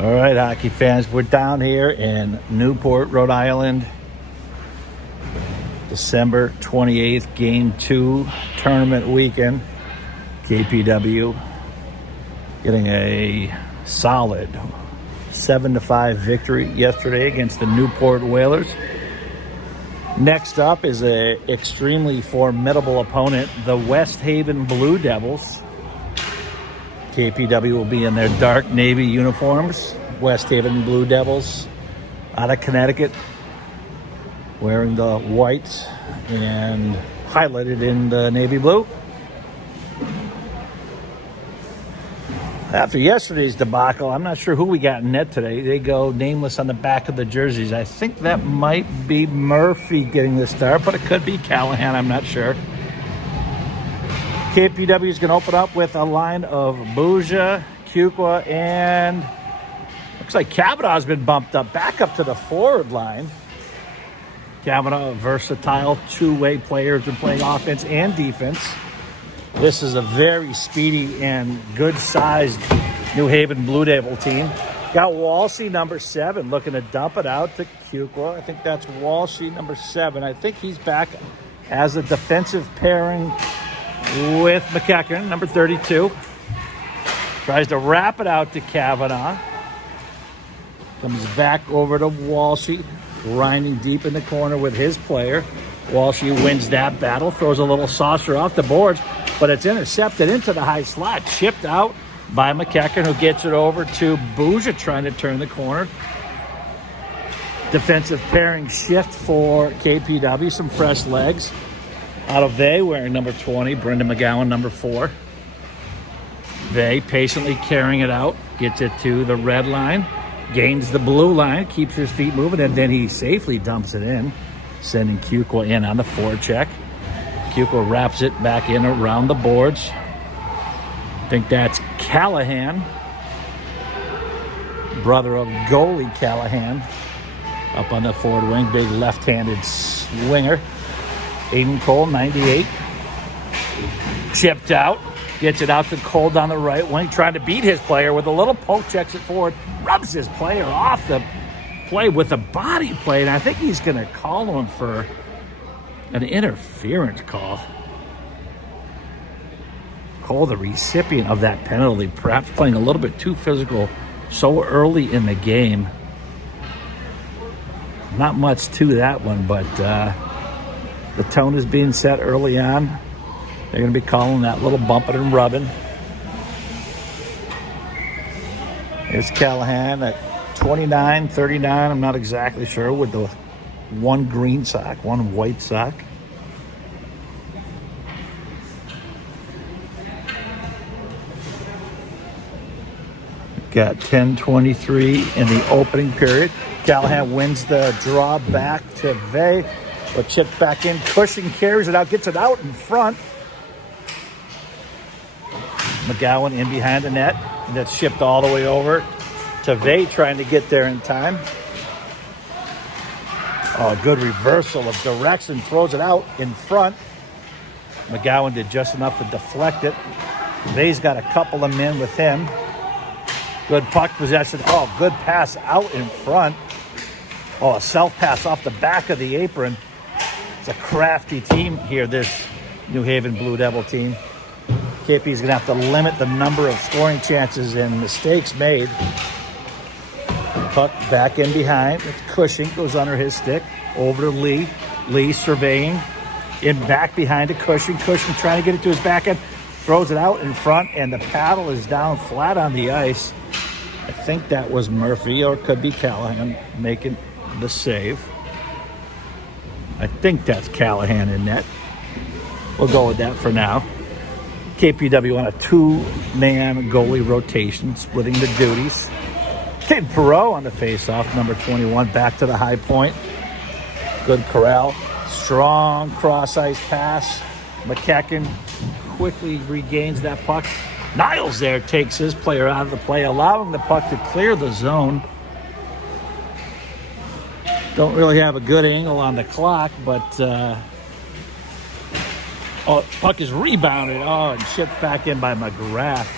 All right, hockey fans, we're down here in Newport, Rhode Island. December 28th, Game 2, tournament weekend. KPW getting a solid 7-5 victory yesterday against the Newport Whalers. Next up is an extremely formidable opponent, the West Haven Blue Devils. KPW will be in their dark navy uniforms. West Haven Blue Devils out of Connecticut, wearing the white and highlighted in the navy blue. After yesterday's debacle, I'm not sure who we got in net today. They go nameless on the back of the jerseys. I think that might be Murphy getting the start, but it could be Callahan. I'm not sure. KPW is going to open up with a line of Bouja, Kukwa, and looks like Kavanaugh's been bumped up back up to the forward line. Kavanaugh, a versatile two-way player, has been playing offense and defense. This is a very speedy and good-sized New Haven Blue Devil team. Got Walshy, number 7, looking to dump it out to Kukwa. I think that's Walshy, number 7. I think he's back as a defensive pairing with McEachern, number 32. Tries to wrap it out to Kavanaugh. Comes back over to Walshy, grinding deep in the corner with his player. Walshy wins that battle, throws a little saucer off the boards, but it's intercepted into the high slot, chipped out by McEachern, who gets it over to Bouja, trying to turn the corner. Defensive pairing shift for KPW, some fresh legs. Out of Vay, wearing number 20, Brendan McGowan, number 4. Vay patiently carrying it out, gets it to the red line, gains the blue line, keeps his feet moving, and then he safely dumps it in, sending Kukwa in on the forecheck. Kukwa wraps it back in around the boards. I think that's Callahan, brother of goalie Callahan, up on the forward wing, big left-handed swinger. Aiden Cole, 98. Chipped out. Gets it out to Cole down the right wing, trying to beat his player with a little poke, checks it forward, rubs his player off the play with a body play, and I think he's going to call him for an interference call. Cole, the recipient of that penalty, perhaps playing a little bit too physical so early in the game. Not much to that one, but the tone is being set early on. They're going to be calling that little bumping and rubbing. Here's Callahan at 29, 39. I'm not exactly sure, with the one green sock, one white sock. Got 10:23 in the opening period. Callahan wins the draw back to Vay, but chipped back in. Cushing carries it out, gets it out in front. McGowan in behind the net. And that's shipped all the way over to Vay, trying to get there in time. Oh, good reversal of direction. Throws it out in front. McGowan did just enough to deflect it. Vay's got a couple of men with him. Good puck possession. Oh, good pass out in front. Oh, a self-pass off the back of the apron. It's a crafty team here, this New Haven Blue Devil team. KP's going to have to limit the number of scoring chances and mistakes made. Puck back in behind. It's Cushing, goes under his stick. Over to Lee. Lee surveying. In back behind to Cushing. Cushing trying to get it to his backhand. Throws it out in front, and the paddle is down flat on the ice. I think that was Murphy, or it could be Callahan making the save. I think that's Callahan in net. We'll go with that for now. KPW on a 2-man goalie rotation, splitting the duties. Kid Perot on the faceoff, number 21, back to the high point. Good corral. Strong cross-ice pass. McEachern quickly regains that puck. Niles there takes his player out of the play, allowing the puck to clear the zone. Don't really have a good angle on the clock, but puck is rebounded. Oh, and shipped back in by McGrath.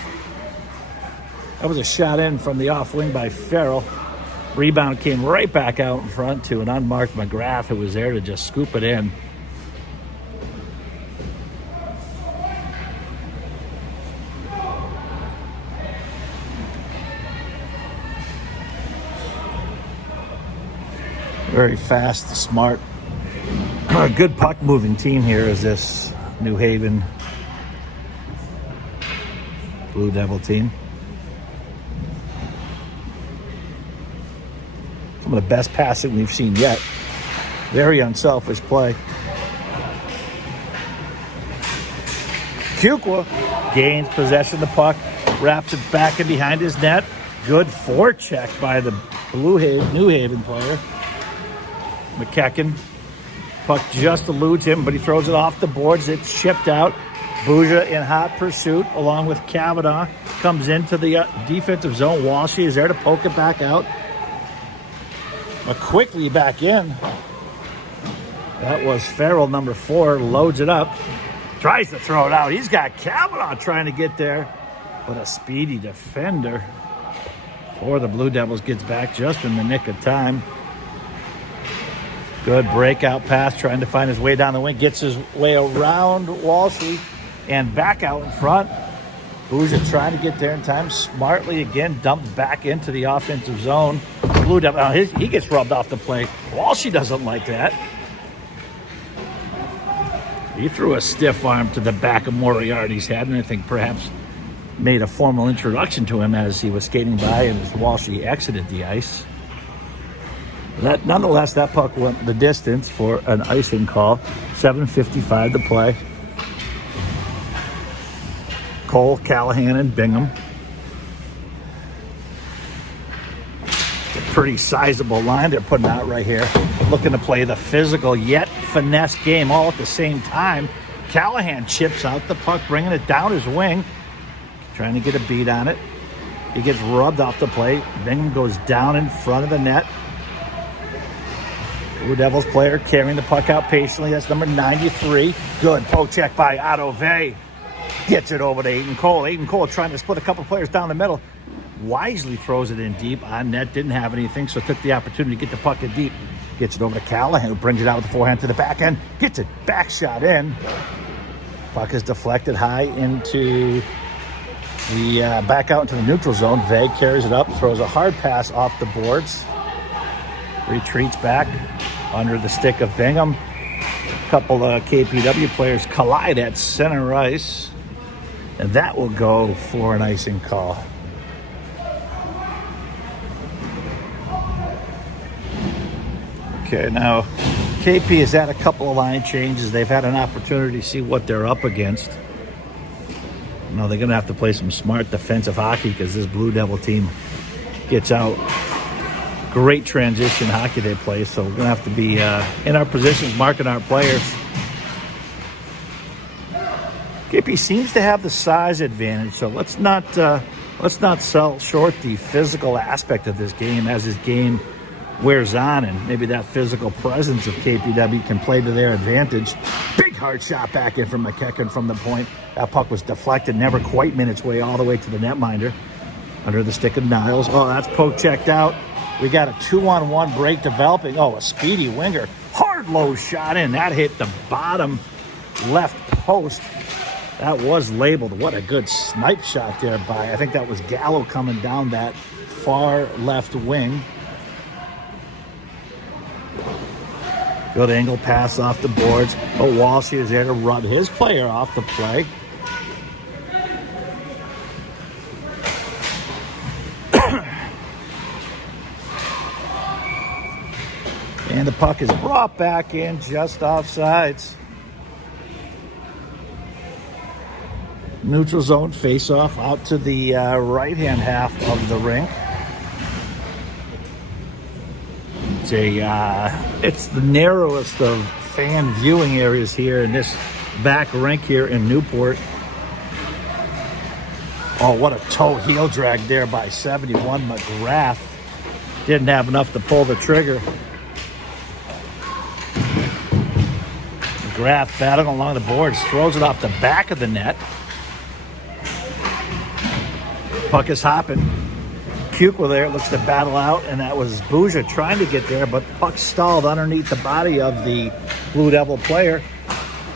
That was a shot in from the off wing by Farrell. Rebound came right back out in front to an unmarked McGrath, who was there to just scoop it in. Very fast, smart, good puck moving team here is this New Haven Blue Devil team. Some of the best passing we've seen yet. Very unselfish play. Kukwa gains possession of the puck, wraps it back in behind his net. Good forecheck by the New Haven player. McKecken. Puck just eludes him, but he throws it off the boards. It's shipped out. Bouja in hot pursuit, along with Kavanaugh, comes into the defensive zone. Walshy is there to poke it back out. But quickly back in. That was Farrell, number 4, loads it up. Tries to throw it out. He's got Kavanaugh trying to get there. But a speedy defender for the Blue Devils gets back just in the nick of time. Good breakout pass, trying to find his way down the wing. Gets his way around Walshy and back out in front. Bouja trying to get there in time. Smartly again dumped back into the offensive zone. Blue Devil, he gets rubbed off the play. Walshy doesn't like that. He threw a stiff arm to the back of Moriarty's head, and I think perhaps made a formal introduction to him as he was skating by and as Walshy exited the ice. Nonetheless, that puck went the distance for an icing call. 7:55 to play. Cole, Callahan, and Bingham. It's a pretty sizable line they're putting out right here. Looking to play the physical yet finesse game all at the same time. Callahan chips out the puck, bringing it down his wing. Trying to get a beat on it. He gets rubbed off the plate. Bingham goes down in front of the net. Blue Devils player carrying the puck out patiently. That's number 93. Good poke check by Otto Vey. Gets it over to Aiden Cole. Aiden Cole trying to split a couple players down the middle. Wisely throws it in deep. On net, didn't have anything, so took the opportunity to get the puck in deep. Gets it over to Callahan, who brings it out with the forehand to the back end. Gets it back shot in. Puck is deflected high into the back out into the neutral zone. Vey carries it up, throws a hard pass off the boards. Retreats back under the stick of Bingham. A couple of KPW players collide at center ice, and that will go for an icing call. Okay, now KP has had a couple of line changes. They've had an opportunity to see what they're up against. Now they're going to have to play some smart defensive hockey because this Blue Devil team gets out. Great transition hockey they play, so we're going to have to be in our positions, marking our players. KP seems to have the size advantage, so let's not sell short the physical aspect of this game as this game wears on, and maybe that physical presence of KPW can play to their advantage. Big hard shot back in from McKecken from the point. That puck was deflected, never quite made its way all the way to the netminder. Under the stick of Niles. Oh, that's poke checked out. We got a 2-on-1 break developing. Oh, a speedy winger. Hard low shot in. That hit the bottom left post. That was labeled. What a good snipe shot there by, I think that was Gallo coming down that far left wing. Good angle pass off the boards. But Walshy is there to rub his player off the play. And the puck is brought back in just off sides. Neutral zone face-off out to the right-hand half of the rink. It's the narrowest of fan viewing areas here in this back rink here in Newport. Oh, what a toe heel drag there by 71 McGrath. Didn't have enough to pull the trigger. McGrath battling along the boards, throws it off the back of the net. Puck is hopping. Kukla there looks to battle out, and that was Bouja trying to get there, but puck stalled underneath the body of the Blue Devil player.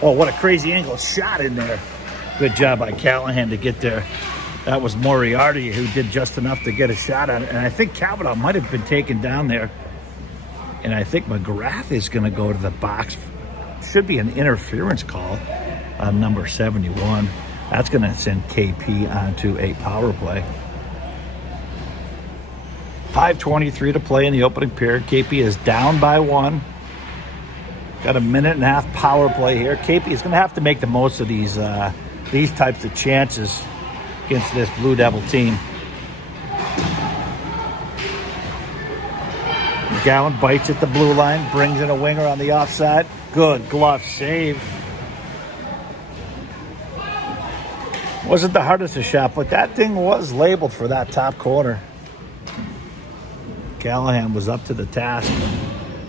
Oh, what a crazy angle shot in there. Good job by Callahan to get there. That was Moriarty who did just enough to get a shot on it, and I think Kavanaugh might have been taken down there. And I think McGrath is going to go to the box. Should be an interference call on number 71. That's going to send KP onto a power play. 5:23 to play in the opening period. KP is down by 1. Got a minute and a half power play here. KP is going to have to make the most of these types of chances against this Blue Devil team. McGowan bites at the blue line, brings in a winger on the offside. Good glove save. Wasn't the hardest shot, but that thing was labeled for that top corner. Callahan was up to the task.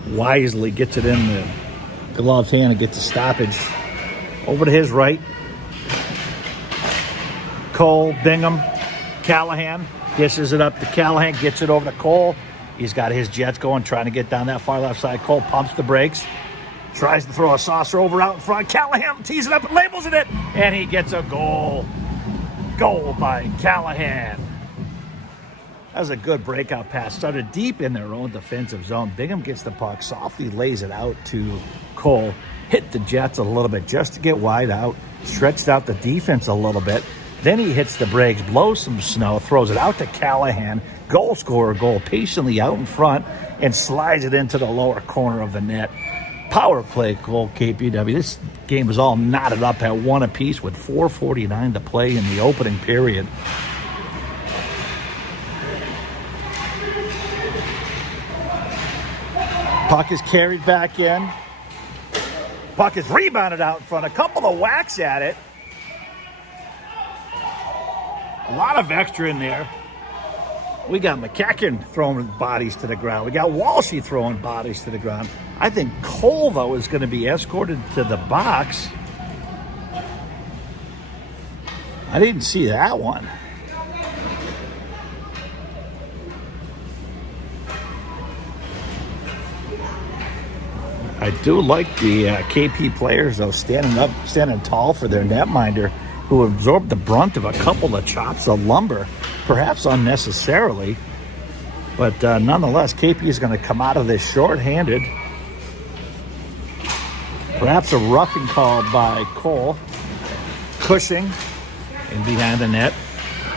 Wisely gets it in the gloved hand and gets a stoppage. Over to his right. Cole, Bingham, Callahan. Dishes it up to Callahan, gets it over to Cole. He's got his jets going, trying to get down that far left side. Cole pumps the brakes. Tries to throw a saucer over out in front. Callahan tees it up and labels it in. And he gets a goal. Goal by Callahan. That was a good breakout pass. Started deep in their own defensive zone. Bingham gets the puck, softly lays it out to Cole. Hit the Jets a little bit just to get wide out. Stretched out the defense a little bit. Then he hits the brakes, blows some snow, throws it out to Callahan. Goal scorer goal patiently out in front and slides it into the lower corner of the net. Power play goal, KPW. This game was all knotted up at 1 apiece with 4:49 to play in the opening period. Puck is carried back in. Puck is rebounded out in front. A couple of whacks at it. A lot of extra in there. We got McEachern throwing bodies to the ground. We got Walshy throwing bodies to the ground. I think Cole, though, is going to be escorted to the box. I didn't see that one. I do like the KP players, though, standing tall for their netminder, who absorbed the brunt of a couple of chops of lumber, perhaps unnecessarily. But nonetheless, KP is going to come out of this shorthanded. Perhaps a roughing call by Cole. Cushing in behind the net.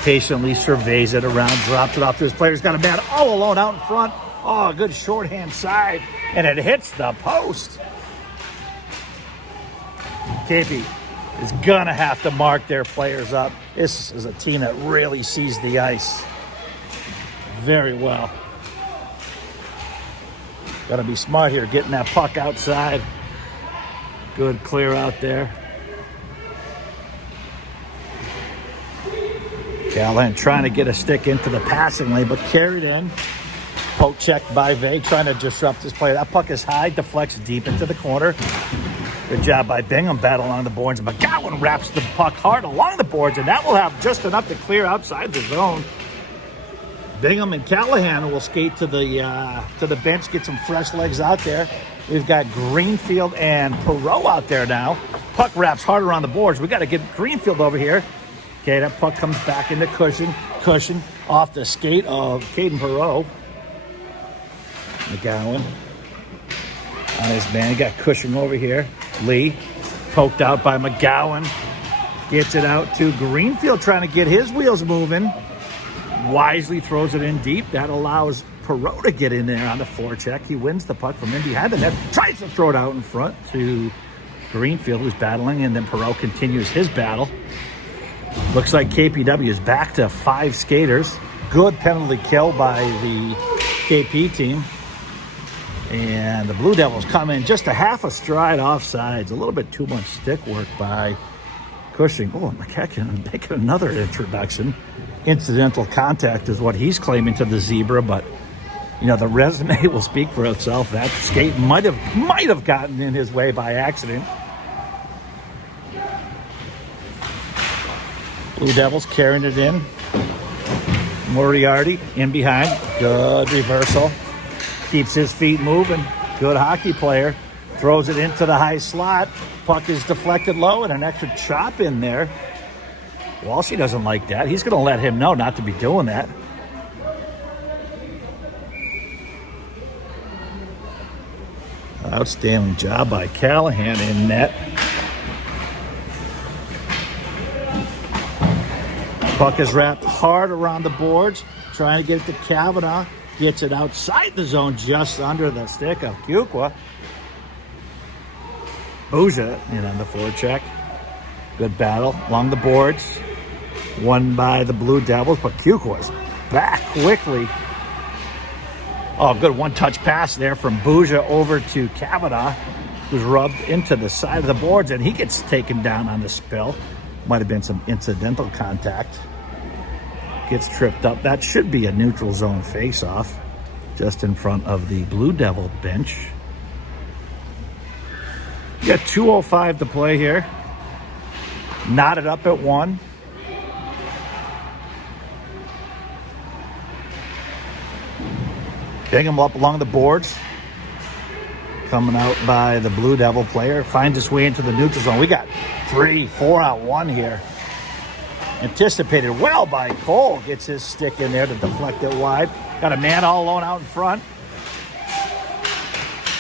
Patiently surveys it around, drops it off to his players. Got a man all alone out in front. Oh, good shorthand side. And it hits the post. KP is going to have to mark their players up. This is a team that really sees the ice very well. Got to be smart here, getting that puck outside. Good clear out there. Callahan trying to get a stick into the passing lane, but carried in. Poke check by Vay, trying to disrupt his play. That puck is high, deflects deep into the corner. Good job by Bingham, battle along the boards. McGowan wraps the puck hard along the boards, and that will have just enough to clear outside the zone. Bingham and Callahan will skate to the bench, get some fresh legs out there. We've got Greenfield and Perreault out there now. Puck wraps hard around the boards. We got to get Greenfield over here. Okay, that puck comes back into Cushing. Cushing off the skate of Caden Perreault. McGowan on his man. Got Cushing over here. Lee poked out by McGowan. Gets it out to Greenfield, trying to get his wheels moving. Wisely throws it in deep. That allows Perreault to get in there on the forecheck. He wins the puck from in behind the net. Tries to throw it out in front to Greenfield, who's battling, and then Perreault continues his battle. Looks like KPW is back to 5 skaters. Good penalty kill by the KP team. And the Blue Devils come in just a half a stride offsides. A little bit too much stick work by Cushing. Oh, McEachern making another introduction. Incidental contact is what he's claiming to the Zebra, but you know, the resume will speak for itself. That skate might have gotten in his way by accident. Blue Devils carrying it in. Moriarty in behind. Good reversal. Keeps his feet moving. Good hockey player. Throws it into the high slot. Puck is deflected low and an extra chop in there. Walshy doesn't like that. He's going to let him know not to be doing that. Outstanding job by Callahan in net. Puck is wrapped hard around the boards, trying to get it to Kavanaugh. Gets it outside the zone, just under the stick of Kukwa. Bouja in on the forecheck. Good battle along the boards. Won by the Blue Devils, but Kukwa's back quickly. Oh, good one-touch pass there from Bouja over to Kavanaugh, who's rubbed into the side of the boards, and he gets taken down on the spill. Might have been some incidental contact. Gets tripped up. That should be a neutral zone face-off, just in front of the Blue Devil bench. You got 2:05 to play here. Knotted up at 1. Bingham up along the boards. Coming out by the Blue Devil player. Finds his way into the neutral zone. We got 3-4 on 1 here. Anticipated well by Cole. Gets his stick in there to deflect it wide. Got a man all alone out in front.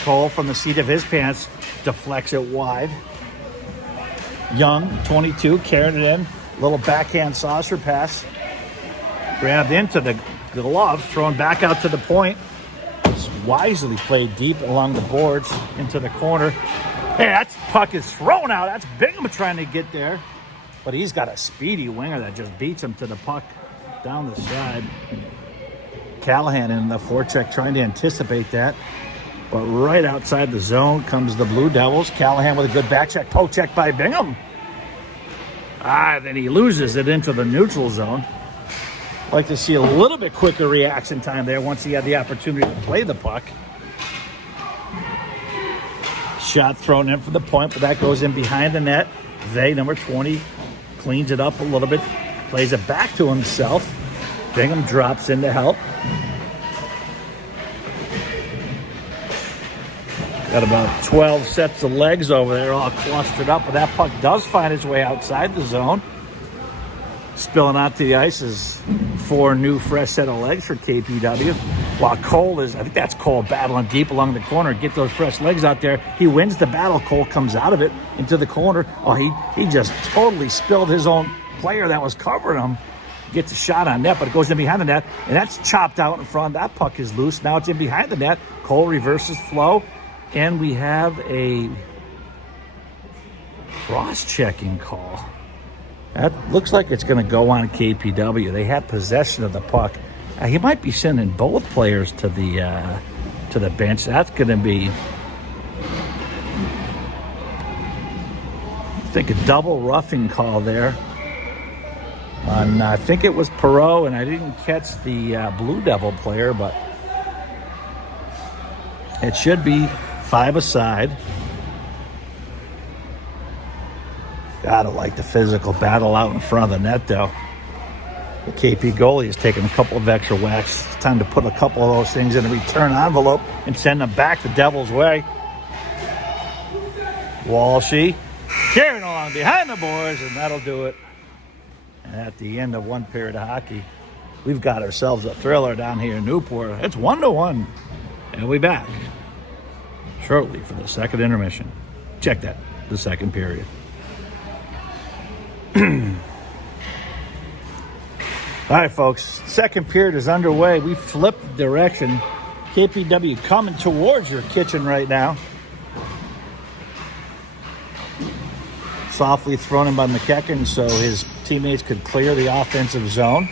Cole, from the seat of his pants, deflects it wide. Young, 22, carrying it in. Little backhand saucer pass. Grabbed into the glove, thrown back out to the point. It's wisely played deep along the boards into the corner. Hey, that puck is thrown out. That's Bingham trying to get there. But he's got a speedy winger that just beats him to the puck down the side. Callahan in the forecheck trying to anticipate that. But right outside the zone comes the Blue Devils. Callahan with a good back check. Poke check by Bingham. Then he loses it into the neutral zone. Like to see a little bit quicker reaction time there once he had the opportunity to play the puck. Shot thrown in for the point, but that goes in behind the net. They, number 20, cleans it up a little bit, plays it back to himself. Bingham drops in to help. Got about 12 sets of legs over there all clustered up, but that puck does find its way outside the zone. Spilling out to the ice is 4 new fresh set of legs for KPW. While Cole is, I think that's Cole battling deep along the corner. Get those fresh legs out there. He wins the battle. Cole comes out of it into the corner. Oh, he just totally spilled his own player that was covering him. Gets a shot on net, but it goes in behind the net, and that's chopped out in front. That puck is loose. Now it's in behind the net. Cole reverses flow, and we have a cross-checking call. That looks like it's going to go on KPW. They had possession of the puck. He might be sending both players to the bench. That's going to be, I think, a double roughing call there. I think it was Perot, and I didn't catch the Blue Devil player, but it should be 5 aside. Gotta like the physical battle out in front of the net, though. The KP goalie has taken a couple of extra whacks. It's time to put a couple of those things in a return envelope and send them back the Devil's way. Walshy carrying along behind the boards, and that'll do it. And at the end of one period of hockey, we've got ourselves a thriller down here in Newport. It's 1-1, and we'll be back shortly for the second intermission. Check that, the second period. All right, folks, second period is underway. We flipped the direction. KPW coming towards your kitchen right now. Softly thrown in by McEachern so his teammates could clear the offensive zone.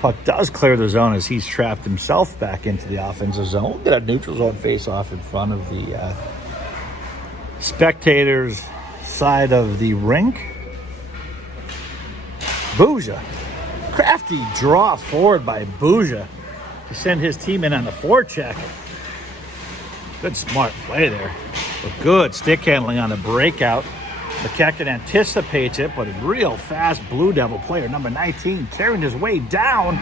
Puck does clear the zone as he's trapped himself back into the offensive zone. We'll get a neutral zone face-off in front of the spectators' side of the rink. Bouja. Crafty draw forward by Bouja to send his team in on the forecheck. Good smart play there. But good stick handling on the breakout. McKechnie anticipates it, but a real fast Blue Devil player, number 19, carrying his way down.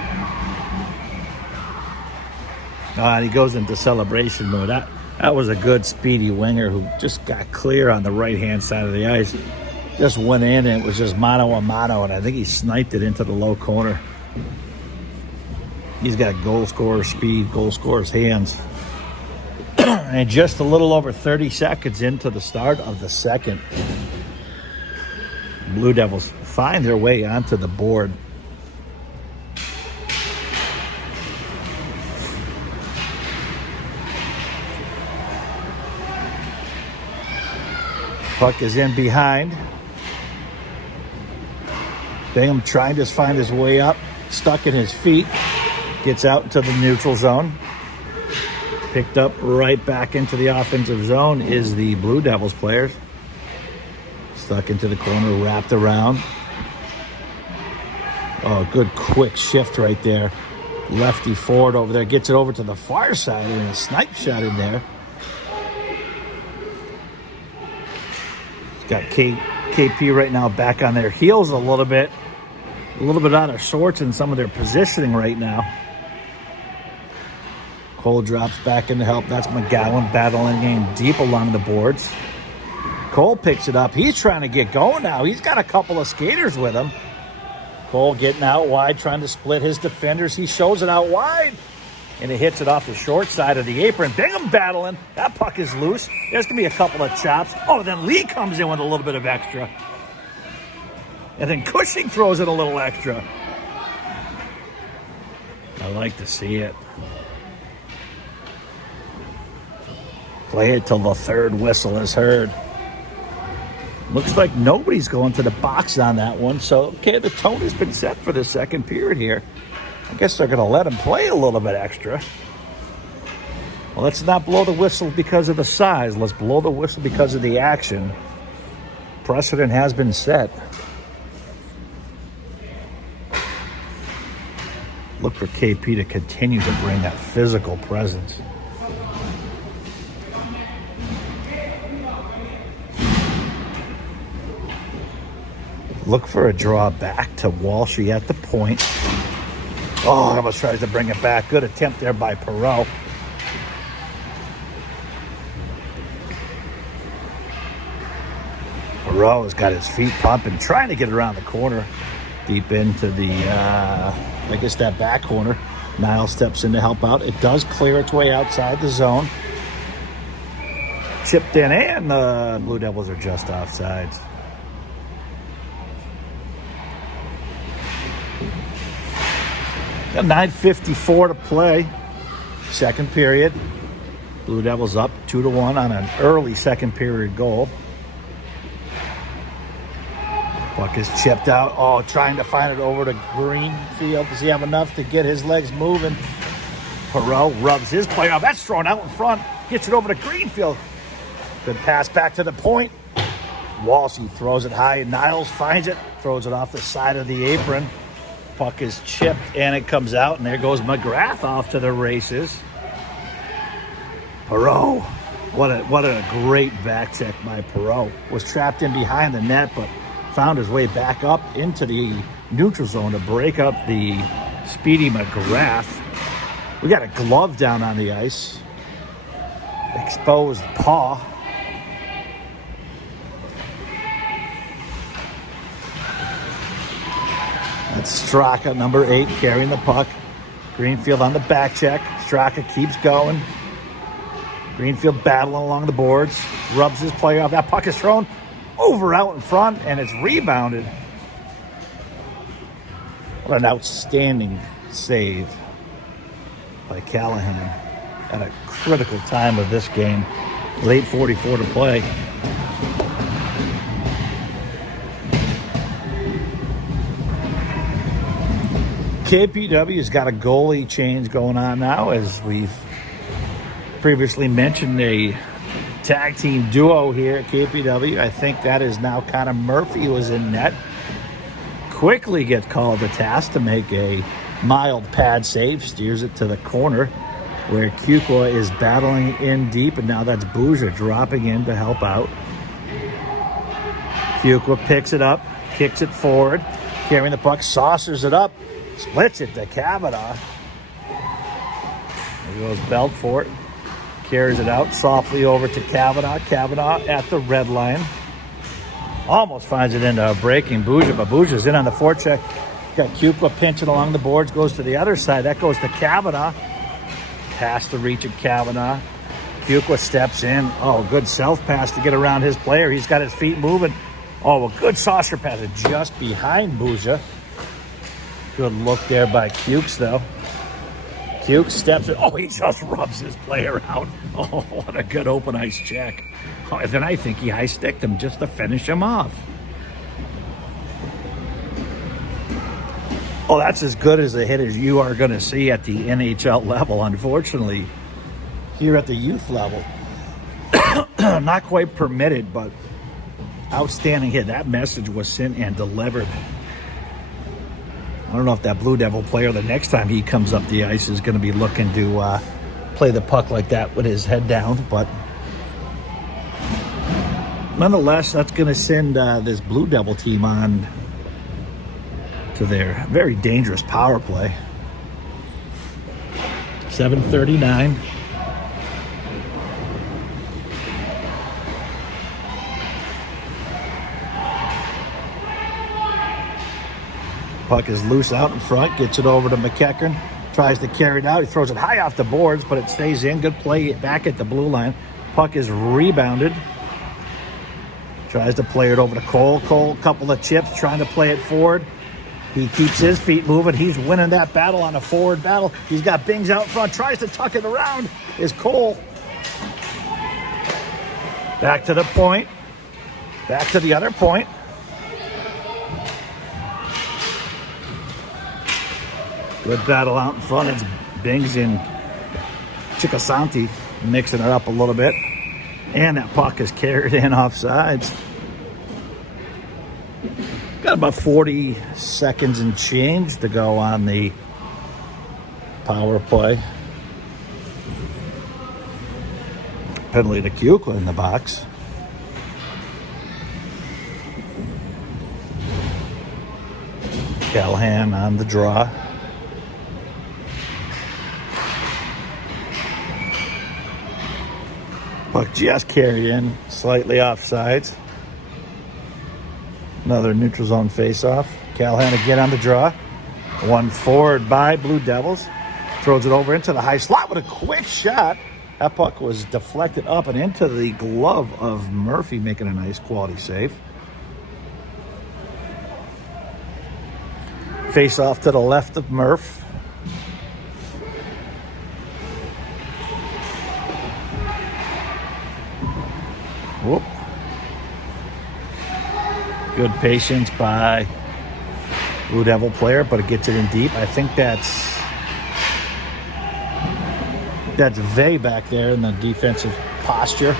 And he goes into celebration mode. That was a good speedy winger who just got clear on the right-hand side of the ice. Just went in and it was just mano-a-mano, and I think he sniped it into the low corner. He's got goal scorer speed, goal scorer's hands. And just a little over 30 seconds into the start of the second, Blue Devils find their way onto the board. Puck is in behind. Bingham trying to find his way up, stuck in his feet, gets out into the neutral zone. Picked up right back into the offensive zone is the Blue Devils players. Stuck into the corner, wrapped around. Oh, good quick shift right there. Lefty forward over there, gets it over to the far side and a snipe shot in there. It's got KP right now back on their heels a little bit out of sorts in some of their positioning right now. Cole drops back in to help. That's McGowan battling in deep along the boards. Cole picks it up. He's trying to get going now. He's got a couple of skaters with him. Cole getting out wide, trying to split his defenders. He shows it out wide, and it hits it off the short side of the apron. Bingham battling. That puck is loose. There's going to be a couple of chops. Oh, then Lee comes in with a little bit of extra. And then Cushing throws in a little extra. I like to see it. Play it till the third whistle is heard. Looks like nobody's going to the box on that one. So, okay, the tone has been set for the second period here. I guess they're going to let him play a little bit extra. Well, let's not blow the whistle because of the size. Let's blow the whistle because of the action. Precedent has been set. Look for KP to continue to bring that physical presence. Look for a draw back to Walshy at the point. Oh, almost tries to bring it back. Good attempt there by Perreault. Perreault has got his feet pumping, trying to get around the corner. Deep into the, I guess that back corner. Niles steps in to help out. It does clear its way outside the zone. Chipped in, and the Blue Devils are just offsides. Got 9:54 to play. Second period. Blue Devils up 2-1 on an early second period goal. Puck is chipped out. Oh, trying to find it over to Greenfield. Does he have enough to get his legs moving? Perreault rubs his play off. That's thrown out in front. Gets it over to Greenfield. Good pass back to the point. Walshy throws it high. Niles finds it. Throws it off the side of the apron. Puck is chipped and it comes out, and there goes McGrath off to the races. Perreault, what a great back check by Perreault. Was trapped in behind the net, but found his way back up into the neutral zone to break up the speedy McGrath. We got a glove down on the ice. Exposed paw. That's Straka, number 8, carrying the puck. Greenfield on the back check. Straka keeps going. Greenfield battling along the boards. Rubs his player off. That puck is thrown over out in front, and it's rebounded. What an outstanding save by Callahan at a critical time of this game. Late 44 to play. KPW has got a goalie change going on now, as we've previously mentioned, a tag team duo here at KPW. I think that is now Connor Murphy, who was in net. Quickly gets called to task to make a mild pad save, steers it to the corner where Kukla is battling in deep, and now that's Bouger dropping in to help out. Fuqua picks it up, kicks it forward, carrying the puck, saucers it up, splits it to Kavanaugh. There goes Belt for it. Carries it out softly over to Kavanaugh. Kavanaugh at the red line. Almost finds it into a breaking Buja, but Buja's in on the forecheck. Got Fuqua pinching along the boards, goes to the other side. That goes to Kavanaugh. Past the reach of Kavanaugh. Fuqua steps in. Oh, good self-pass to get around his player. He's got his feet moving. Oh, a good saucer pass just behind Buja. Good look there by Cukes, though. Cukes steps in. Oh, he just rubs his player out. Oh, what a good open ice check. Oh, and then I think he high-sticked him just to finish him off. Oh, that's as good as a hit as you are going to see at the NHL level, unfortunately. Here at the youth level. Not quite permitted, but outstanding hit. That message was sent and delivered. I don't know if that Blue Devil player, the next time he comes up the ice, is going to be looking to play the puck like that with his head down. But nonetheless, that's going to send this Blue Devil team on to their very dangerous power play. 7:39. Puck is loose out in front, gets it over to McEachern, tries to carry it out. He throws it high off the boards, but it stays in. Good play back at the blue line. Puck is rebounded. Tries to play it over to Cole. Cole, couple of chips, trying to play it forward. He keeps his feet moving. He's winning that battle on a forward battle. He's got Bings out front, tries to tuck it around. Is Cole. Back to the point. Back to the other point. Good battle out in front. It's Bings and Chikasanti mixing it up a little bit. And that puck is carried in off sides. Got about 40 seconds and change to go on the power play. Penalty to Fuqua in the box. Callahan on the draw. Puck just carried in, slightly offsides. Another neutral zone faceoff. Callahan again on the draw. One forward by Blue Devils. Throws it over into the high slot with a quick shot. That puck was deflected up and into the glove of Murphy, making a nice quality save. Face off to the left of Murph. Whoop. Good patience by Blue Devil player, but it gets it in deep. I think that's Vey back there in the defensive posture.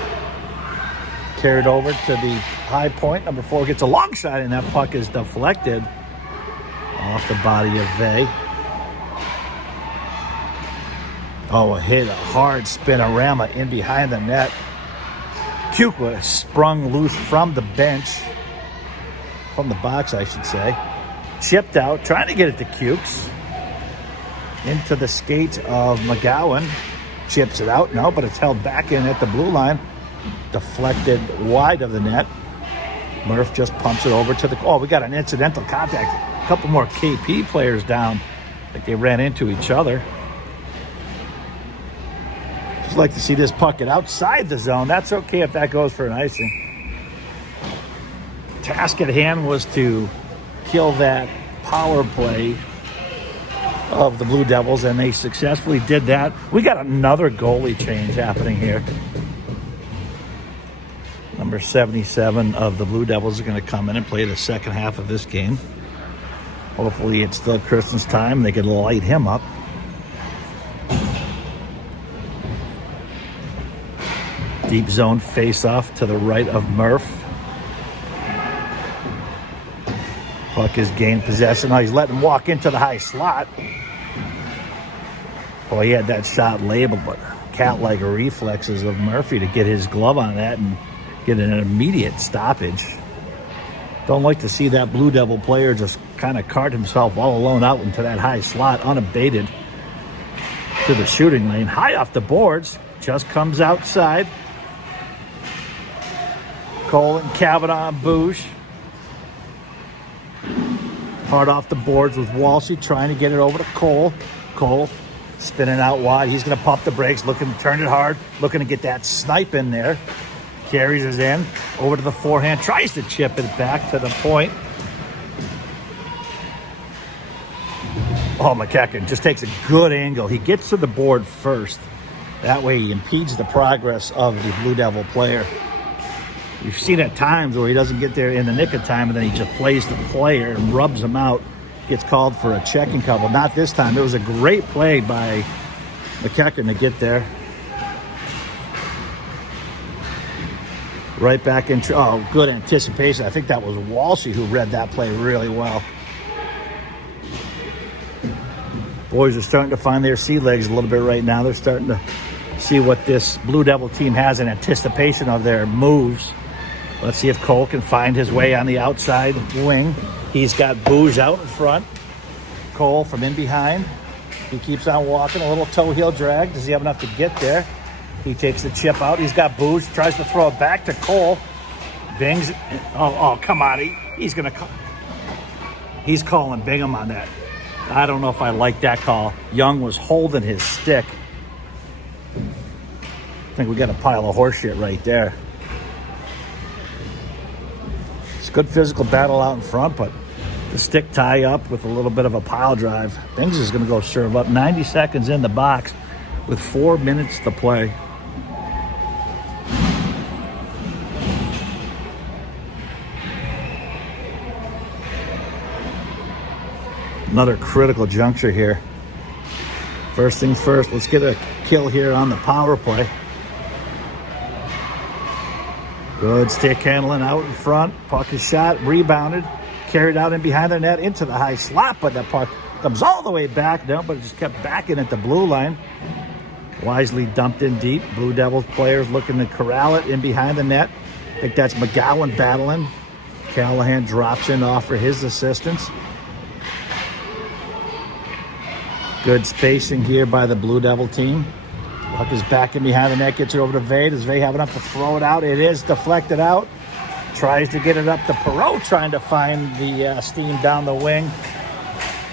Carried over to the high point. Number 4 gets a long shot, and that puck is deflected off the body of Vey. Oh, a hit, a hard spinorama in behind the net. Fuqua sprung loose from the bench, from the box, I should say. Chipped out, trying to get it to Cukes. Into the skate of McGowan. Chips it out, no, but it's held back in at the blue line. Deflected wide of the net. Murph just pumps it over to the... Oh, we got an incidental contact. A couple more KP players down. Like they ran into each other. Just like to see this puck get outside the zone. That's okay if that goes for an icing. Task at hand was to kill that power play of the Blue Devils, and they successfully did that. We got another goalie change happening here. Number 77 of the Blue Devils are going to come in and play the second half of this game. Hopefully it's still Kristen's time. They can light him up. Deep zone face-off to the right of Murph. Puck is gained possession. Now he's letting him walk into the high slot. Well, he had that shot labeled, but cat-like reflexes of Murphy to get his glove on that and get an immediate stoppage. Don't like to see that Blue Devil player just kind of cart himself all alone out into that high slot, unabated, to the shooting lane. High off the boards, just comes outside. Cole and Kavanaugh and Boosh. Hard off the boards with Walshy trying to get it over to Cole. Cole spinning out wide. He's going to pump the brakes, looking to turn it hard, looking to get that snipe in there. Carries it in, over to the forehand, tries to chip it back to the point. Oh, McEachern just takes a good angle. He gets to the board first. That way he impedes the progress of the Blue Devil player. You've seen at times where he doesn't get there in the nick of time and then he just plays the player and rubs him out. Gets called for a checking couple. Not this time. It was a great play by McEachern to get there. Right back into, oh, good anticipation. I think that was Walshy who read that play really well. Boys are starting to find their sea legs a little bit right now. They're starting to see what this Blue Devil team has in anticipation of their moves. Let's see if Cole can find his way on the outside wing. He's got Boosh out in front. Cole from in behind. He keeps on walking, a little toe heel drag. Does he have enough to get there? He takes the chip out. He's got Boosh, tries to throw it back to Cole. Bings. Oh, come on. He's going to call. He's calling Bingham on that. I don't know if I like that call. Young was holding his stick. I think we got a pile of horse shit right there. It's a good physical battle out in front, but the stick tie up with a little bit of a pile drive. Bings is going to go serve up. 90 seconds in the box with 4 minutes to play. Another critical juncture here. First things first, let's get a kill here on the power play. Good stick handling out in front. Puck is shot, rebounded, carried out in behind the net into the high slot, but that puck comes all the way back down, but it just kept backing at the blue line. Wisely dumped in deep. Blue Devils players looking to corral it in behind the net. I think that's McGowan battling. Callahan drops in to offer his assistance. Good spacing here by the Blue Devil team. Puck is back in behind the net, gets it over to Vey. Does Vey have enough to throw it out? It is deflected out. Tries to get it up to Perreault, trying to find the steam down the wing.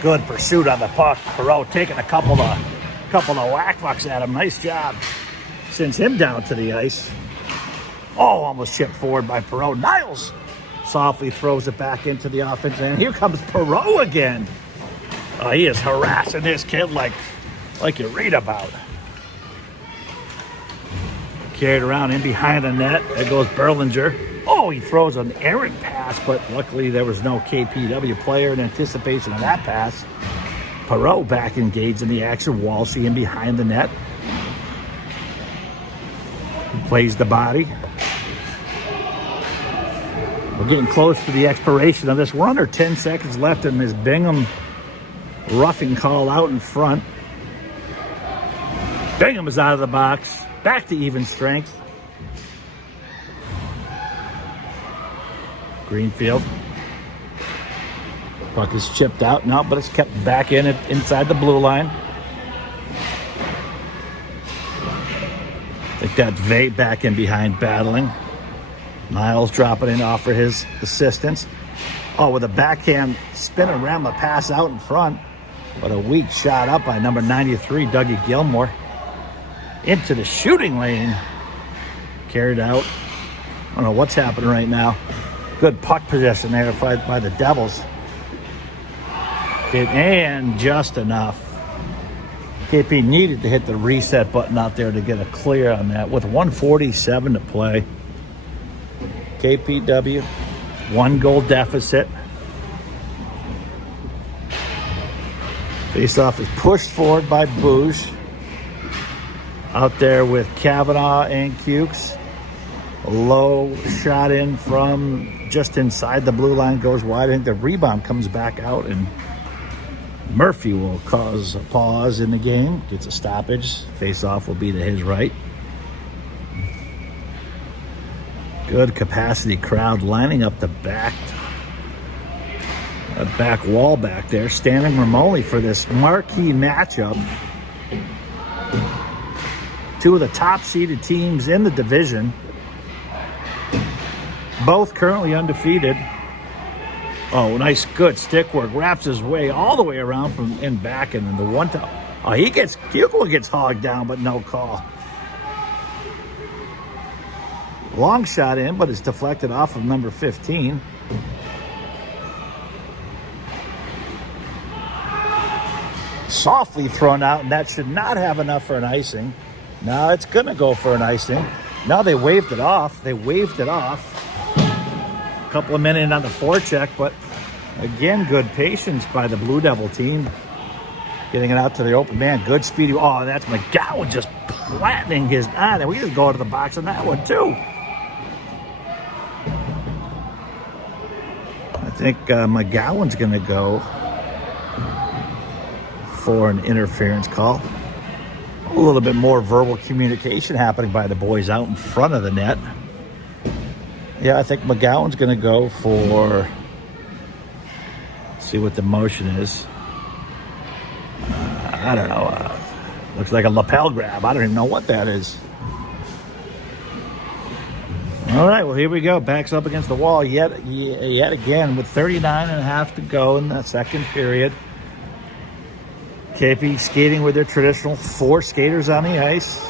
Good pursuit on the puck. Perreault taking a couple of whack bucks at him. Nice job. Sends him down to the ice. Oh, almost chipped forward by Perreault. Niles softly throws it back into the offense, and here comes Perreault again. Oh, he is harassing this kid like you read about. Carried around in behind the net. There goes Berlinger. Oh, he throws an errant pass, but luckily there was no KPW player in anticipation of that pass. Perreault back engaged in the action. Walshy in behind the net. Plays the body. We're getting close to the expiration of this. We're under 10 seconds left in this Bingham roughing call out in front. Bingham is out of the box. Back to even strength. Greenfield. Puck is chipped out now, but it's kept back in inside the blue line. I think that's Vey back in behind battling. Niles dropping in to offer his assistance. Oh, with a backhand spin around the pass out in front. But a weak shot up by number 93, Dougie Gilmore. Into the shooting lane. Carried out. I don't know what's happening right now. Good puck possession there by the Devils. And just enough. KP needed to hit the reset button out there to get a clear on that. With 1:47 to play. KPW, 1-goal deficit. Faceoff is pushed forward by Boosh. Out there with Kavanaugh and Cukes. A low shot in from just inside the blue line, goes wide. I think the rebound comes back out, and Murphy will cause a pause in the game. Gets a stoppage. Faceoff will be to his right. Good capacity crowd lining up the back a back wall back there. Standing room only for this marquee matchup. Two of the top-seeded teams in the division. Both currently undefeated. Oh, nice, good stick work. Wraps his way all the way around from in back, and then the one time. Oh, Hugo gets hogged down, but no call. Long shot in, but it's deflected off of number 15. Softly thrown out, and that should not have enough for an icing. Now it's going to go for an icing. Now they waved it off. A couple of minutes on the forecheck, but again, good patience by the Blue Devil team. Getting it out to the open man. Good speedy. Oh, that's McGowan just flattening his eye. We just go to the box on that one, too. I think McGowan's going to go for an interference call. A little bit more verbal communication happening by the boys out in front of the net. Yeah, I think McGowan's going to go for, let's see what the motion is. I don't know. Looks like a lapel grab. I don't even know what that is. All right, well, here we go. Backs up against the wall yet again with 39.5 to go in the second period. KP skating with their traditional 4 skaters on the ice.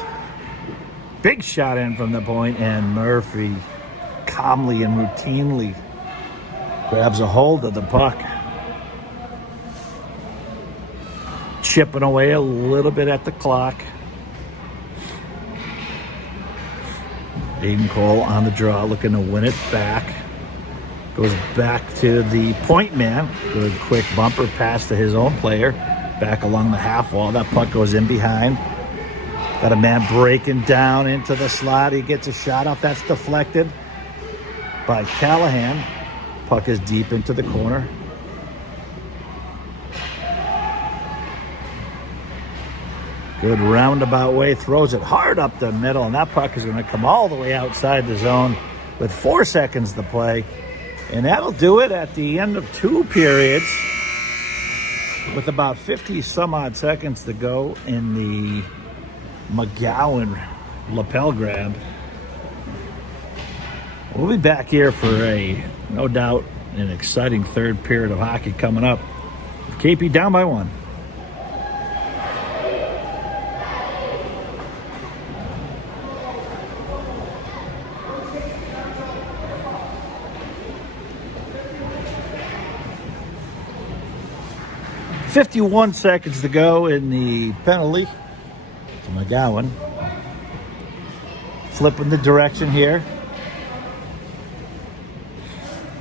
Big shot in from the point, and Murphy calmly and routinely grabs a hold of the puck. Chipping away a little bit at the clock. Aiden Cole on the draw, looking to win it back. Goes back to the point man. Good quick bumper pass to his own player. Back along the half wall. That puck goes in behind. Got a man breaking down into the slot. He gets a shot off. That's deflected by Callahan. Puck is deep into the corner. Good roundabout way. Throws it hard up the middle, and that puck is going to come all the way outside the zone with 4 seconds to play. And that'll do it at the end of 2 periods with about 50 some odd seconds to go in the McGowan lapel grab. We'll be back here for no doubt, an exciting third period of hockey coming up. KP down by 1. .51 seconds to go in the penalty to McGowan. Flipping the direction here.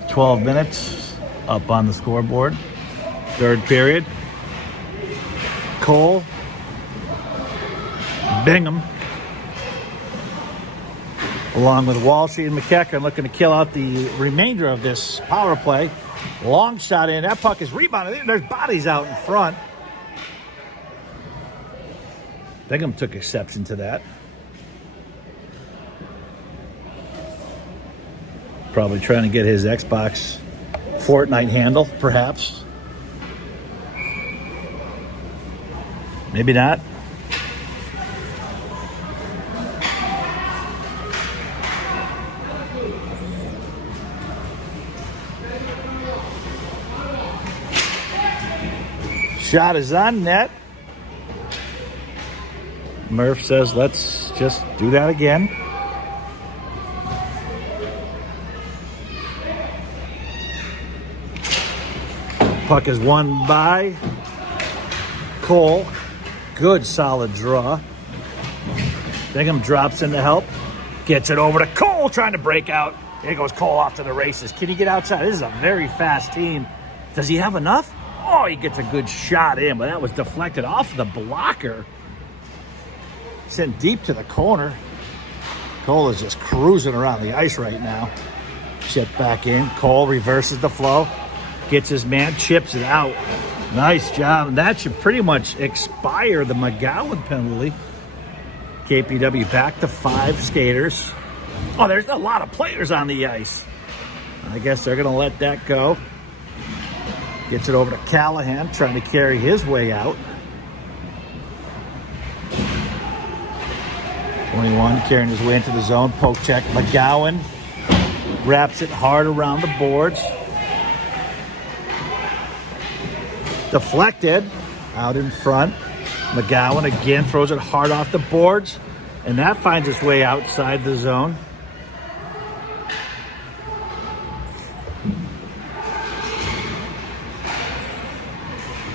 12 minutes up on the scoreboard. Third period. Cole. Bingham. Along with Walshy and McEachern looking to kill out the remainder of this power play. Long shot in. That puck is rebounded. There's bodies out in front. Bingham took exception to that. Probably trying to get his Xbox Fortnite handle, perhaps. Maybe not. Shot is on net. Murph says, let's just do that again. Puck is won by Cole. Good solid draw. Bingham drops in to help. Gets it over to Cole, trying to break out. There goes Cole off to the races. Can he get outside? This is a very fast team. Does he have enough? Oh, he gets a good shot in, but that was deflected off the blocker. Sent deep to the corner. Cole is just cruising around the ice right now. Check back in. Cole reverses the flow. Gets his man, chips it out. Nice job. And that should pretty much expire the McGowan penalty. KPW back to 5 skaters. Oh, there's a lot of players on the ice. I guess they're going to let that go. Gets it over to Callahan, trying to carry his way out. 21 carrying his way into the zone. Poke check. McGowan wraps it hard around the boards. Deflected out in front. McGowan again throws it hard off the boards, and that finds its way outside the zone.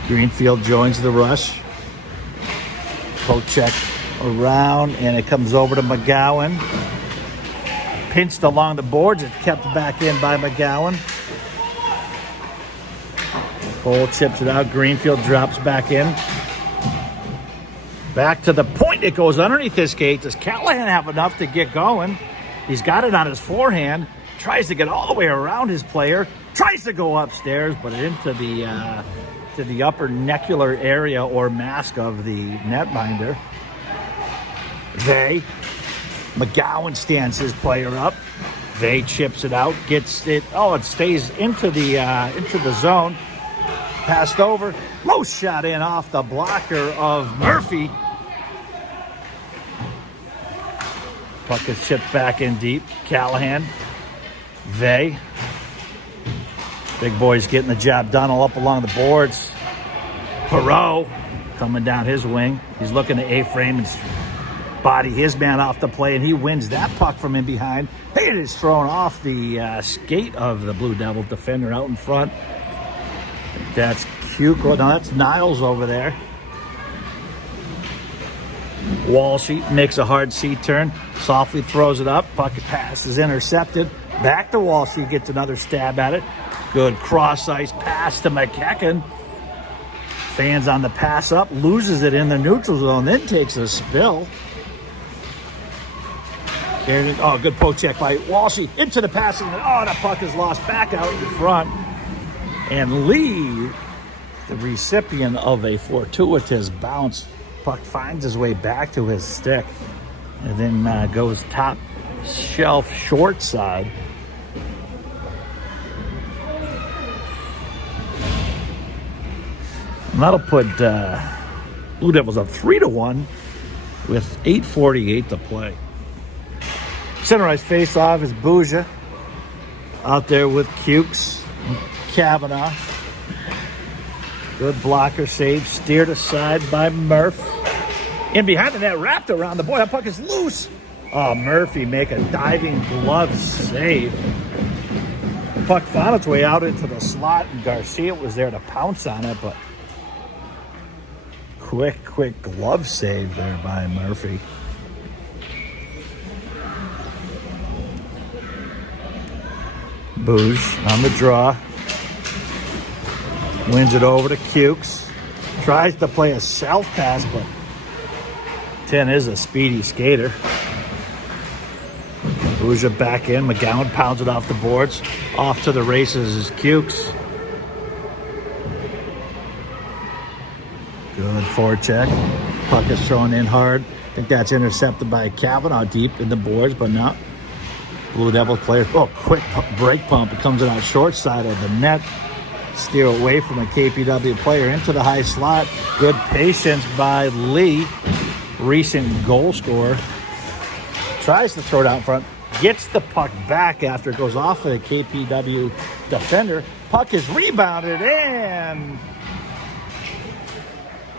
Greenfield joins the rush. Poke check around, and it comes over to McGowan. Pinched along the boards. It's kept back in by McGowan. Cole chips it out. Greenfield drops back in. Back to the point. It goes underneath his skate. Does Callahan have enough to get going? He's got it on his forehand. Tries to get all the way around his player. Tries to go upstairs, but into the upper necular area or mask of the netminder. McGowan stands his player up. They chips it out. Gets it. Oh, it stays into the zone. Passed over. Low shot in off the blocker of Murphy. Puck is chipped back in deep. Callahan. Big boys getting the job done all up along the boards. Perot coming down his wing. He's looking to A-frame and body his man off the play, and he wins that puck from in behind. It is thrown off the skate of the Blue Devil defender out in front. That's Cuke. No, that's Niles over there. Walshy makes a hard C-turn. Softly throws it up. Puck pass is intercepted. Back to Walshy. Gets another stab at it. Good cross-ice pass to McEachern. Fans on the pass up. Loses it in the neutral zone. Then takes a spill. Oh, good poke check by Walshy. Into the passing. Oh, the puck is lost back out in front. And Lee, the recipient of a fortuitous bounce, puck finds his way back to his stick and then goes top shelf short side. And that'll put Blue Devils up 3-1 with 8:48 to play. Center ice face-off is Bouja out there with Cukes. Kavanaugh. Good blocker save. Steered aside by Murph. In behind the net, wrapped around the boy. That puck is loose. Oh, Murphy make a diving glove save. The puck found its way out into the slot, and Garcia was there to pounce on it, but quick glove save there by Murphy. Bouge on the draw. Wins it over to Cukes. Tries to play a self pass, but 10 is a speedy skater. Bouge back in. McGowan pounds it off the boards. Off to the races is Cukes. Good forecheck. Puck is thrown in hard. I think that's intercepted by Kavanaugh deep in the boards, but not. Blue Devil player. Oh, quick brake pump. It comes out short side of the net. Steer away from a KPW player into the high slot. Good patience by Lee. Recent goal scorer. Tries to throw it out in front. Gets the puck back after it goes off of the KPW defender. Puck is rebounded, and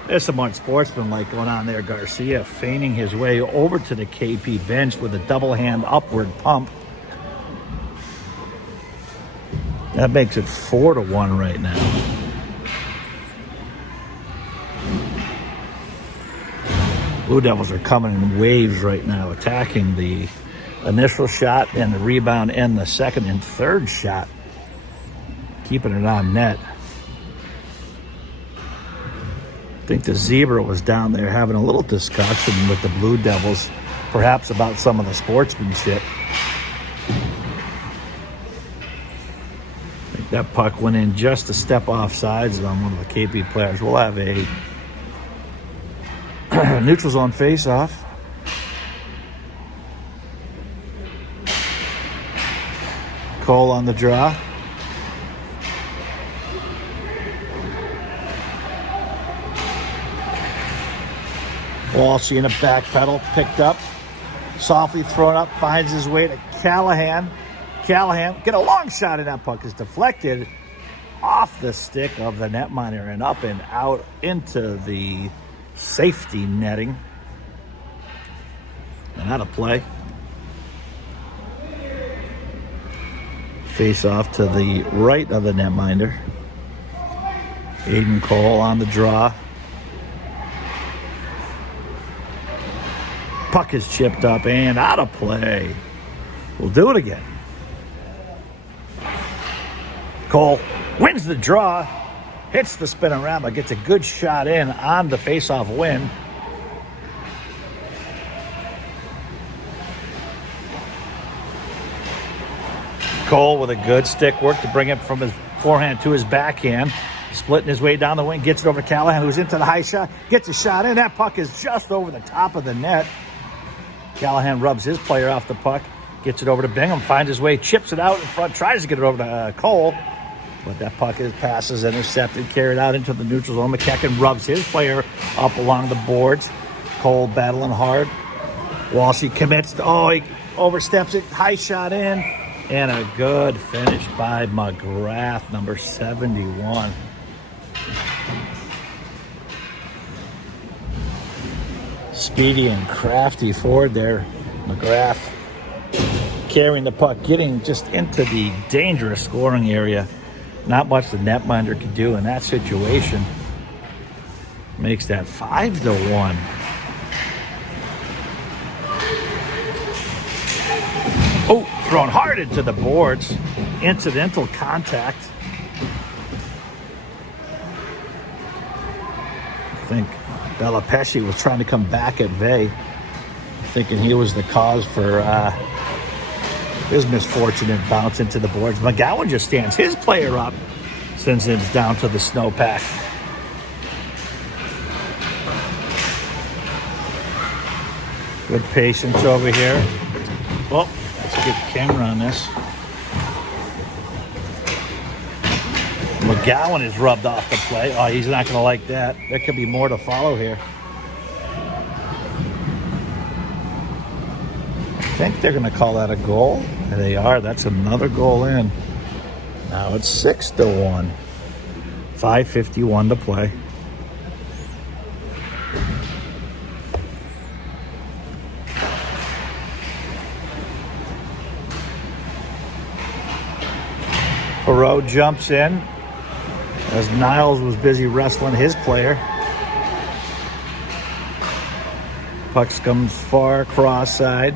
there's some unsportsmanlike going on there. Garcia feigning his way over to the KP bench with a double hand upward pump. That makes it 4-1 right now. Blue Devils are coming in waves right now, attacking the initial shot and the rebound and the second and third shot. Keeping it on net. I think the Zebra was down there having a little discussion with the Blue Devils, perhaps about some of the sportsmanship. I think that puck went in just a step off sides on one of the KP players. We'll have a neutral zone face-off. Cole on the draw. Walshy in a back pedal, picked up, softly thrown up, finds his way to Callahan. Callahan, get a long shot, and that puck is deflected off the stick of the netminder and up and out into the safety netting. And out of play. Face off to the right of the netminder. Aiden Cole on the draw. Puck is chipped up and out of play. We'll do it again. Cole wins the draw, hits the spinorama, gets a good shot in on the face-off win. Cole with a good stick work to bring it from his forehand to his backhand. Splitting his way down the wing, gets it over to Callahan, who's into the high shot, gets a shot in. That puck is just over the top of the net. Callahan rubs his player off the puck, gets it over to Bingham, finds his way, chips it out in front, tries to get it over to Cole, but that puck passes intercepted, carried out into the neutral zone. McKecken rubs his player up along the boards. Cole battling hard. Walshy commits. He oversteps it, high shot in, and a good finish by McGrath, number 71. Speedy and crafty forward there. McGrath carrying the puck, getting just into the dangerous scoring area. Not much the netminder could do in that situation. Makes that 5-1. Thrown hard into the boards. Incidental contact. I think Belapesci was trying to come back at Vey, thinking he was the cause for his misfortune and bounce into the boards. McGowan just stands his player up, sends it down to the snowpack. Good patience over here. Well, let's get the camera on this. McGowan is rubbed off the play. He's not going to like that. There could be more to follow here. I think they're going to call that a goal. And they are. That's another goal in. Now it's 6-1. 5:51 to play. Perot jumps in as Niles was busy wrestling his player. Puck comes far cross side.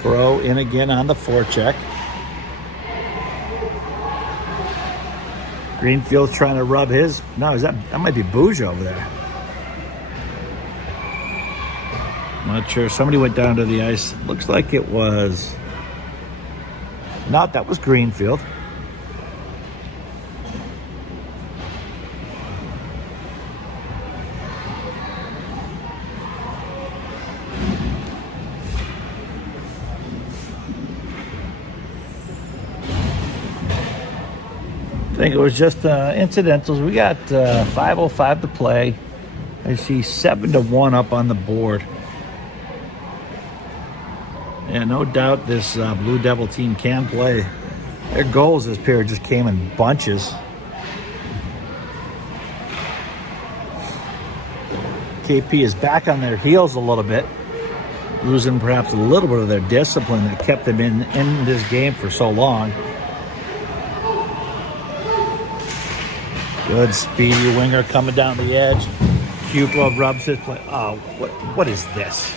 Perot in again on the forecheck. Greenfield's trying to rub his. No, that might be Bouge over there. Not sure. Somebody went down to the ice. Looks like it was. No, that was Greenfield. I think it was just incidentals. We got 5:05 to play. I see 7-1 up on the board. Yeah, no doubt this Blue Devil team can play. Their goals this period just came in bunches. KP is back on their heels a little bit, losing perhaps a little bit of their discipline that kept them in this game for so long. Good speedy winger coming down the edge. Cuplo rubs his play. Oh, what is this?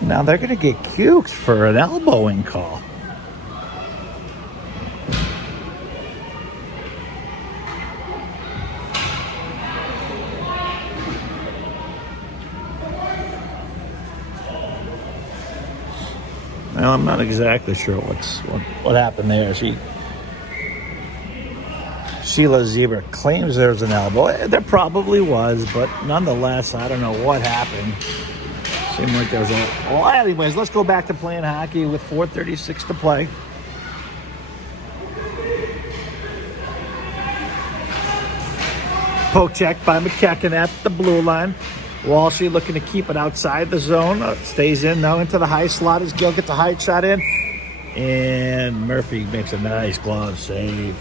Now they're going to get cuked for an elbowing call. Well, I'm not exactly sure what happened there. Sheila Zebra claims there's an elbow. There probably was, but nonetheless, I don't know what happened. Seemed like there was a... Well, anyways, let's go back to playing hockey with 4:36 to play. Poke check by McKecken at the blue line. Walshy looking to keep it outside the zone. Stays in now into the high slot as Gill gets a high shot in. And Murphy makes a nice glove save.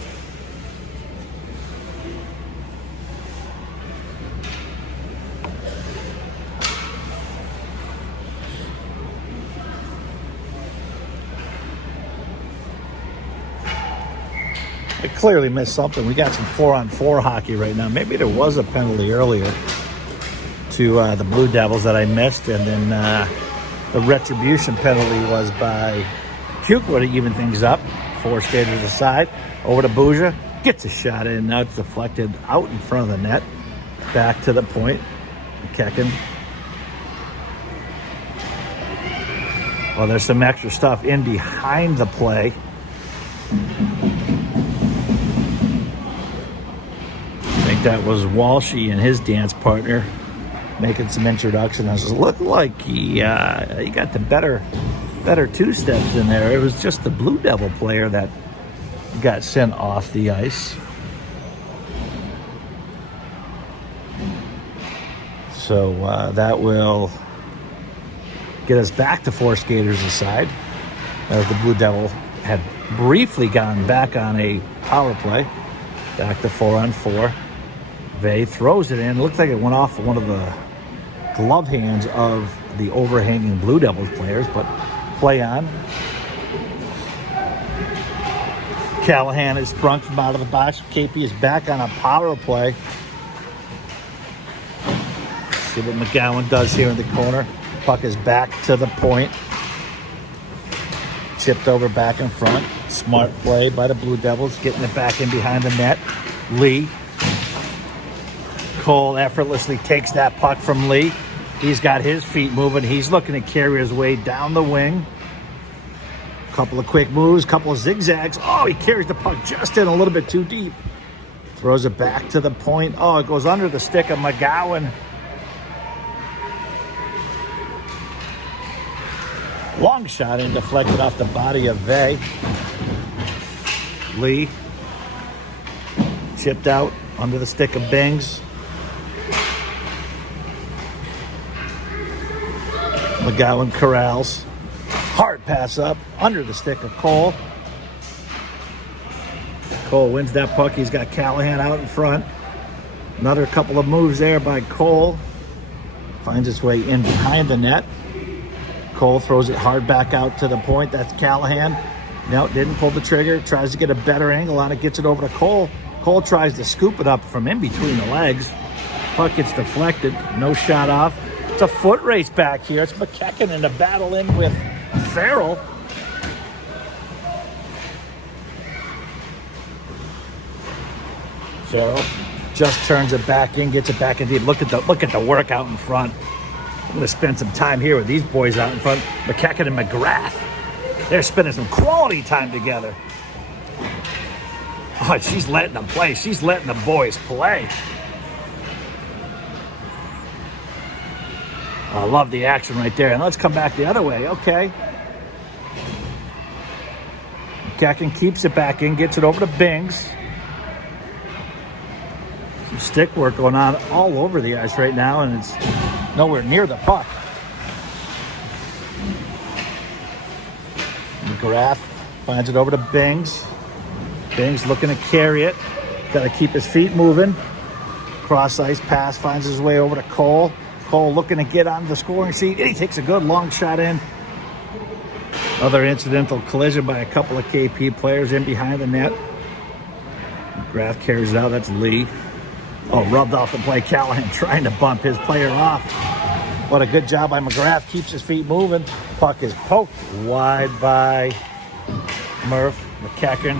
I clearly missed something. We got some 4-on-4 hockey right now. Maybe there was a penalty earlier to the Blue Devils that I missed, and then the retribution penalty was by Kukla to even things up. 4 skaters aside, over to Bouja, gets a shot in. Now it's deflected out in front of the net, back to the point. McKecken. Well, there's some extra stuff in behind the play. That was Walshy and his dance partner making some introductions. It looked like he got the better 2 steps in there. It was just the Blue Devil player that got sent off the ice. So that will get us back to 4 skaters aside, as the Blue Devil had briefly gone back on a power play. Back to 4-on-4. Vey throws it in. It looked like it went off one of the glove hands of the overhanging Blue Devils players, but play on. Callahan is sprung from out of the box. KP is back on a power play. See what McGowan does here in the corner. Puck is back to the point. Chipped over back in front. Smart play by the Blue Devils, getting it back in behind the net. Lee. Cole effortlessly takes that puck from Lee. He's got his feet moving. He's looking to carry his way down the wing. Couple of quick moves, couple of zigzags. Oh, he carries the puck just in a little bit too deep. Throws it back to the point. Oh, it goes under the stick of McGowan. Long shot and deflected off the body of Vey. Lee. Chipped out under the stick of Bings. McGowan corrals. Hard pass up under the stick of Cole. Cole wins that puck. He's got Callahan out in front. Another couple of moves there by Cole. Finds its way in behind the net. Cole throws it hard back out to the point. That's Callahan. No, didn't pull the trigger. Tries to get a better angle on it. Gets it over to Cole. Cole tries to scoop it up from in between the legs. Puck gets deflected. No shot off. It's a foot race back here. It's McKecken in a battle in with Farrell. Farrell just turns it back in, gets it back in deep. Look at the work out in front. I'm going to spend some time here with these boys out in front. McKecken and McGrath. They're spending some quality time together. Oh, she's letting them play. She's letting the boys play. I love the action right there. And let's come back the other way. Okay. McKecken keeps it back in, gets it over to Bings. Some stick work going on all over the ice right now, and it's nowhere near the puck. McGrath finds it over to Bings. Bings looking to carry it. Got to keep his feet moving. Cross ice pass finds his way over to Cole. Cole looking to get on the scoring sheet. He takes a good long shot in. Other incidental collision by a couple of KP players in behind the net. McGrath carries it out. That's Lee. Oh, rubbed off the play. Callahan trying to bump his player off. What a good job by McGrath. Keeps his feet moving. Puck is poked wide by Murph. McKecken.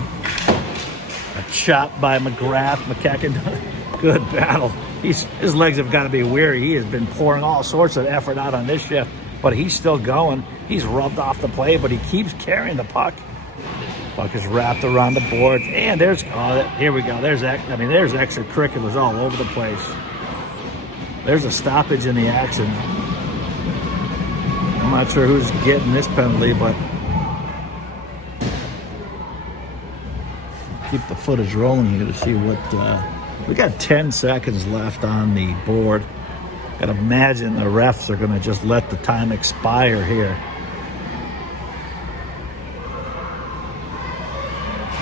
A chop by McGrath. McKecken, good battle. His legs have got to be weary. He has been pouring all sorts of effort out on this shift, but he's still going. He's rubbed off the play, but he keeps carrying the puck. Puck is wrapped around the boards, and there's, here we go. There's extracurriculars all over the place. There's a stoppage in the action. I'm not sure who's getting this penalty, but keep the footage rolling here to see what We got 10 seconds left on the board. Gotta imagine the refs are gonna just let the time expire here.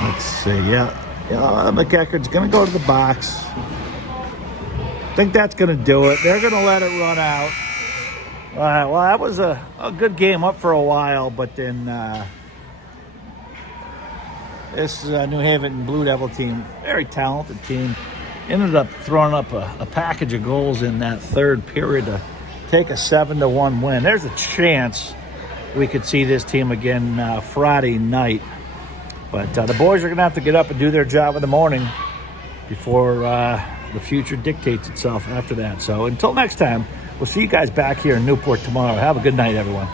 Let's see, yeah, McEachern's gonna go to the box. I think that's gonna do it. They're gonna let it run out. All right, well, that was a good game up for a while, but then this New Haven Blue Devil team, very talented team, ended up throwing up a package of goals in that third period to take a 7-1 win. There's a chance we could see this team again Friday night. But the boys are going to have to get up and do their job in the morning before the future dictates itself after that. So until next time, we'll see you guys back here in Newport tomorrow. Have a good night, everyone.